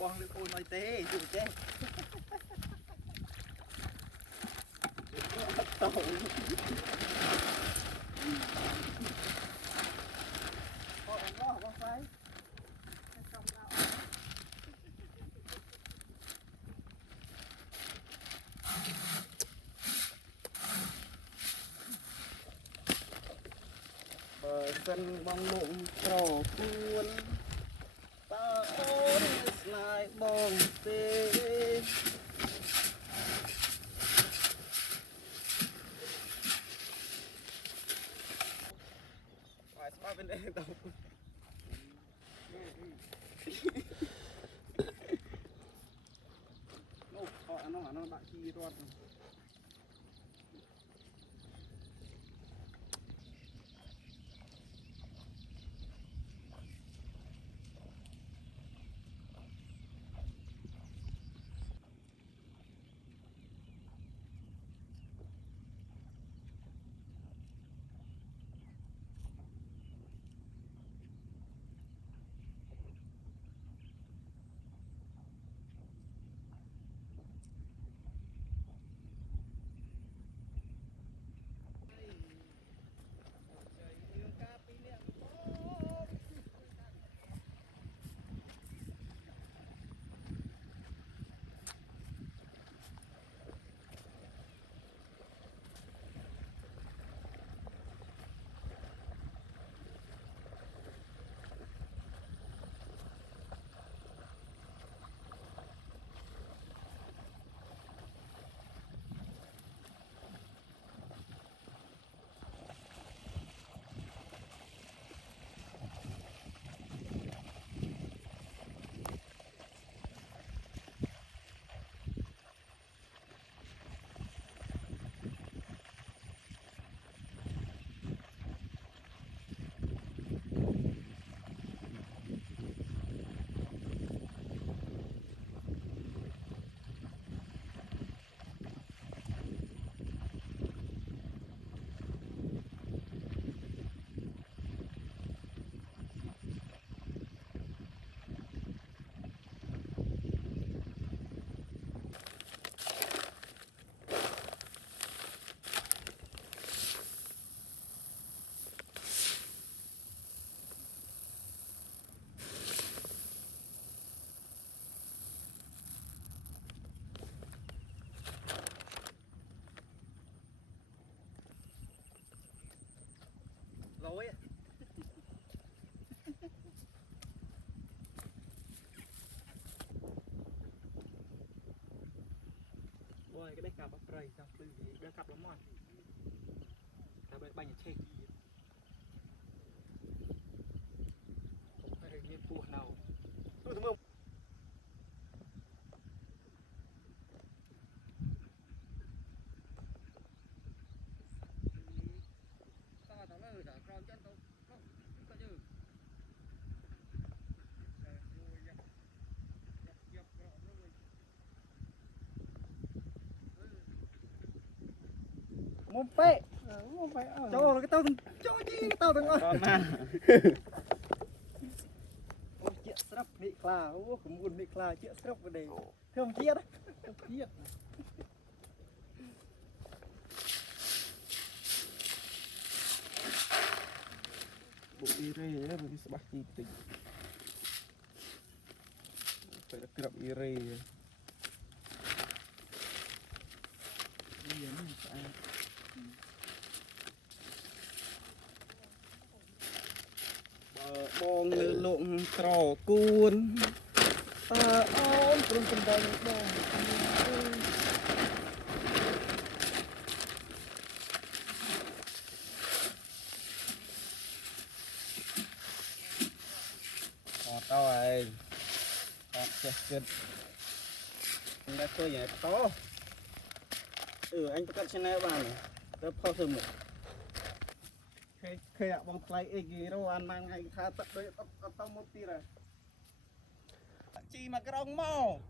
บองเลยโอนหน่อยเต้จุดเต้โตพออันล้อบ้างไฟเส้นบองลุ่มโตคูนตาโอนสไลบองเต้ไปเป็นเองต่อโอ้พออันนั้นบักขี้รอดร้อยโอ้ยก็ได้กลับมาไตรจังปืนได้กลับแล้วมั้งแต่ใบยังเช็คไปเรียนปูเนาดูทั้งหมดมุมเป๊ะโจ้cái taoโจ้ยี่cái tao từng ơi mà ôi chuyện sắp bị khla ô cũng buồn bị khla chuyện sắp vào đây thương chiết đấy chiết bụng đi rê đấy bụng sắp chi tình phải là cặp đi rêบองเลือลงตรอกูนตาอ้อมตรงกันได้บองขอเต้าไอ้ขอเจ็บเกินได้ตัวใหญ่โตanh có trên này bạn tôi phao thử một khi ạ bằng tay gì đâu ăn mang ngay khá tận đấy tao một tí này chi mà cái ông mau